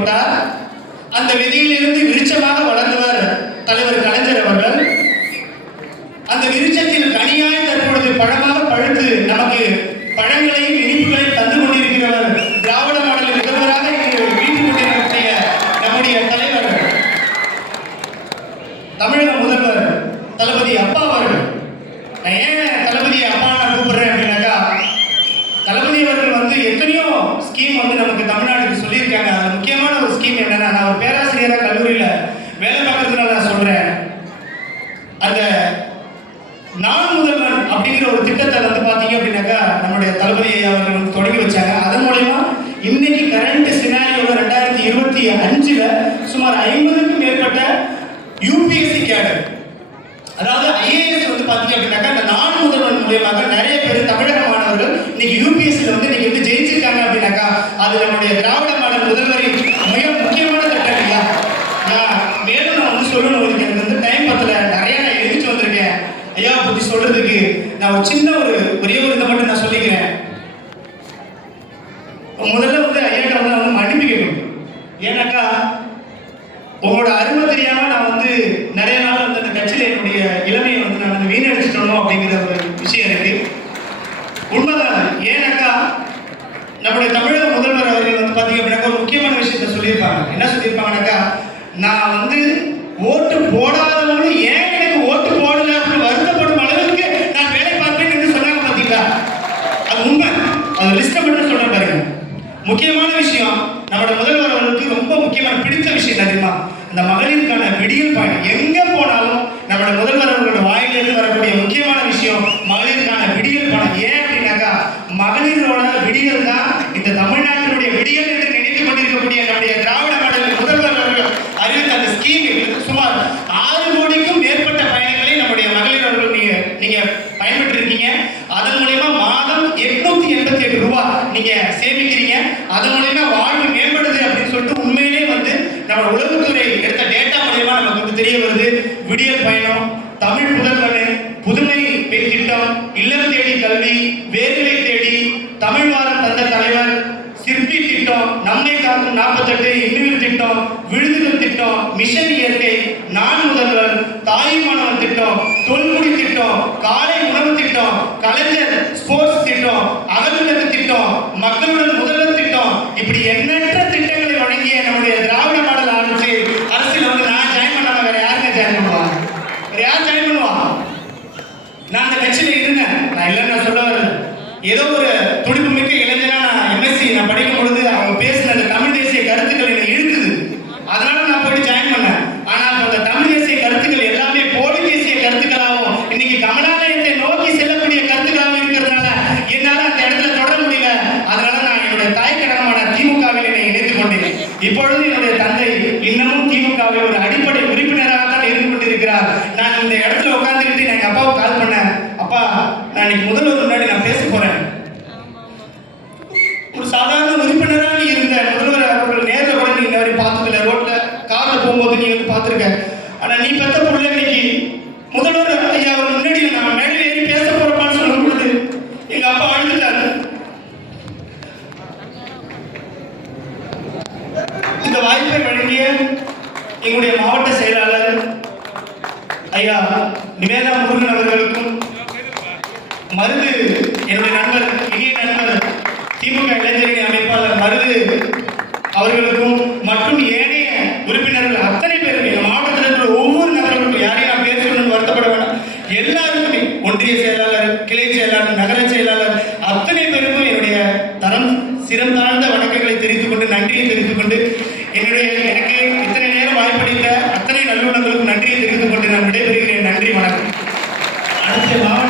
போட்டார். அந்த விதையிலிருந்து விருட்சமாக வளர்ந்தவர் தலைவர் கலைஞர் அவர்கள். அந்த விருட்சத்தில் கனியாய் தற்பொழுது பழமாக பழுத்து நமக்கு பழங்களையும் இனிப்புகளையும் தந்து கொண்டிருக்கிறவர் திராவிட மாடல் முதல்வராக வீட்டுக் கொண்டிருக்கக்கூடிய நம்முடைய தலைவர் தமிழக முதல்வர் தளபதி அப்பா அவர்கள். நான் ஏன் தளபதியை அப்பா நான் கூப்பிடுறேன் அப்படின்னாக்கா, தளபதி அவர்கள் எத்தனையோ ஸ்கீம் நமக்கு தமிழ்நாட்டுக்கு சொல்லியிருக்காங்க. அது முக்கியமான ஒரு ஸ்கீம் என்னன்னா, நான் ஒரு பேராசிரியராக கல்லூரியில் வேலை பார்க்கறதுனால நான் சொல்றேன். அந்த நான் முதல்வன் அப்படிங்கிற ஒரு திட்டத்தை பார்த்தீங்க அப்படின்னாக்கா நம்முடைய தளபதி அவர்கள் தொடங்கி வச்சாங்க. அதன் மூலமா இன்னைக்கு கரண்ட் சினாரியோட 2025 சுமார் 50க்கும் மேற்பட்ட யூபிஎஸ்சி கேடர், அதாவது ஐஏஎஸ் பார்த்தீங்க அப்படின்னாக்கா இந்த நான் முதல்வன் மூலியமாக நிறைய பேர் தமிழக மாணவர்கள் இன்னைக்கு யூபிஎஸ்சியில் இன்னைக்கு ஜெயிச்சிருக்காங்க அப்படின்னாக்கா அது நம்முடைய திராவிட மாடல் முதல்வரின் மிக முக்கியமான திட்டம் இல்லையா? நான் மேலும் நான் சொல்லணும், எனக்கு டைம் பத்தல, நிறைய நான் எழுதிட்டு வந்திருக்கேன். ஐயா பற்றி சொல்றதுக்கு நான் ஒரு சின்ன ஒரே ஒரு இதை மட்டும் நான் சொல்லிக்கிறேன். முதல்ல ஐயா நான் மன்னிப்பு கேட்கணும். ஏன்னாக்கா உங்களோட அருமை தெரியாம நான் நிறைய நாள் அந்த கட்சியில என்னுடைய இளமையை நான் வீணடிச்சிட்டோம் அப்படிங்கிற ஒரு விஷயம் இருக்கு. உண்மைதான். ஏன்னாக்கா நம்முடைய தமிழக முதல்வர் அவர்கள் பார்த்தீங்க அப்படின்னாக்கா ஒரு முக்கியமான விஷயத்த சொல்லியிருப்பாங்க. என்ன சொல்லியிருப்பாங்கன்னாக்கா, நான் ஓட்டு போடாதவங்களும் ஏன் எனக்கு ஓட்டு போடல அப்படின்னு வருத்தப்படும் அளவுக்கு நான் வேலை பார்ப்பேன் என்று சொன்னாங்க. பார்த்தீங்களா, அது உண்மை. அது லிஸ்ட்டை மட்டும் சொல்றேன் பாருங்க. முக்கியமான விஷயம், நம்மளோட முதல்வர் அவர்களுக்கு ரொம்ப முக்கியமான பிடித்த விஷயம் தெரியுமா, இந்த மகளிருக்கான விடியல் பயணம். எங்க போனாலும் நம்மளோட முதல்வர் அவர்களோட வாயிலிருந்து வரக்கூடிய முக்கியமான விஷயம் மகளிருக்கான விடியல் பயணம். ஏன் அப்படின்னாக்கா, மகளிரோட விடியல் தான் இந்த தமிழ்நாட்டினுடைய விடியல் என்று நினைத்துக் கொண்டிருக்கக்கூடிய நம்முடைய திராவிட மாடல் முதல்வர் அவர்கள் அறிவித்த அந்த ஸ்கீம் சுமார் 6 கோடிக்கும் மேற்பட்ட பயணங்களை நம்முடைய மகளிர் அவர்கள் நீங்க பயன்பெற்று இருக்கீங்க. அதன் மூலமா மாதம் 888 ரூபாய் நீங்க சேமிக்கிறீங்க. அதன் மூலமா வாழ்வு மேம்படுது அப்படின்னு சொல்லிட்டு உண்மையிலே நம்ம உளவுத்துறை எடுத்த டேட்டா மூலமா நமக்கு தெரிய வருது. விடியல் பயணம், தமிழ் புதல்வன், புதுமை பெண் திட்டம், இல்லம் தேடி கல்வி, வேர்வை தேடி, தமிழ் வாரம் தந்த தலைவர், சிற்பி திட்டம், நம்மை காக்கும் 48, இன்னுயிர் திட்டம், விழுதுகள் திட்டம், மிஷன் இயற்கை, நான் முதல்வர், தாய்மானவன் திட்டம், தொல்குடி திட்டம், காலை உணவு திட்டம், கலைஞர் ஸ்போர்ட்ஸ் திட்டம், அகல்விளக்கு திட்டம், மக்களுடன் முதல்வர் திட்டம், இப்படி எண்ணற்ற திட்டங்களை வழங்கிய நம்முடைய திராவிட மாடல் அரசியல் நான் ஜாயின் பண்ணாம வேற யாருங்க ஜாயின் பண்ணுவா? வேற யார் ஜாயின் பண்ணுவா? நான் அந்த கட்சியில இருந்தேன். நான் இல்லைன்னு நான் சொல்ல வரல. ஏதோ ஒரு துடிப்பு மிக்க இளைஞனா நான் எம்எஸ்சி நான் படிக்கும் பொழுது அவங்க பேசின அந்த தமிழ் தேசிய கருத்துக்கள் என்னை இழுக்குது. அதனால நான் போயிட்டு ஜாயின் பண்ணேன். ஆனா அந்த தமிழ் தேசிய கருத்துக்கள் எல்லாமே போலி தேசிய கருத்துக்களாகவும் இன்னைக்கு கமலாலயத்தை நோக்கி செல்லக்கூடிய கருத்துக்களாகவும் இருக்கிறதுனால என்னால அந்த இடத்துல தொடர முடியல. அதனால நான் என்னுடைய தாய் கடனமான திமுகவில் என்னை இணைத்துக் கொண்டேன். இப்பொழுது என்னுடைய தந்தை இன்னமும் திமுகவில் ஒரு அடிப்படை உறுப்பினராக தான் இருந்து கொண்டிருக்கிறார். நான் இந்த இடத்துல உட்கார்ந்துக்கிட்டு எங்க அப்பாவுக்கு கால் பண்ணேன். அப்பா, நான் இன்னைக்கு முதல்வர் முன்னாடி நான் பேச போறேன். ஒரு சாதாரண உறுப்பினராக இருந்த முதல்வர் அவர்கள் நேரில் கூட நீ இந்த மாதிரி பார்த்ததில்ல. ரோட்ல கார்ல போகும்போது நீ பார்த்துருக்க. ஆனா நீ பெத்த பொருள் இன்னைக்கு முதல்வர் ஐயா அவர் முன்னாடி நம்ம மேலே ஏறி பேச போறப்பான்னு சொல்லும் பொழுது எங்க அப்பா அழுதுட்டாரு. இந்த வாய்ப்பை வழங்கிய எங்களுடைய மாவட்ட செயலாளர் ஐயா நிவேதா முருகன் அவர்களுக்கும், மருது என்னுடைய நண்பர், இனிய நண்பர், திமுக இளைஞரணி அமைப்பாளர் மருது அவர்களுக்கும் மற்றும் ஏனைய உறுப்பினர்கள் அத்தனை பேரும், எங்கள் மாவட்டத்தில் இருக்கிற ஒவ்வொரு நபர்களுக்கும், யாரையும் நான் பேர் சொல்லணும்னு வருத்தப்பட வேண்டாம், எல்லாருக்குமே, ஒன்றிய செயலாளர், கிளை செயலாளர், நகர செயலாளர், அத்தனை பேருக்கும் என்னுடைய தரம் சிரம் தாழ்ந்த வணக்கங்களை தெரிவித்துக் கொண்டு, நன்றியை தெரிவித்துக் கொண்டு, எனக்கு இத்தனை நேரம் வாய்ப்பளித்த அத்தனை நல்லுணங்களுக்கும் நன்றியை தெரிவித்துக் கொண்டு நான் விடைபெறுகிறேன். நன்றி, வணக்கம். அடுத்த மாவட்ட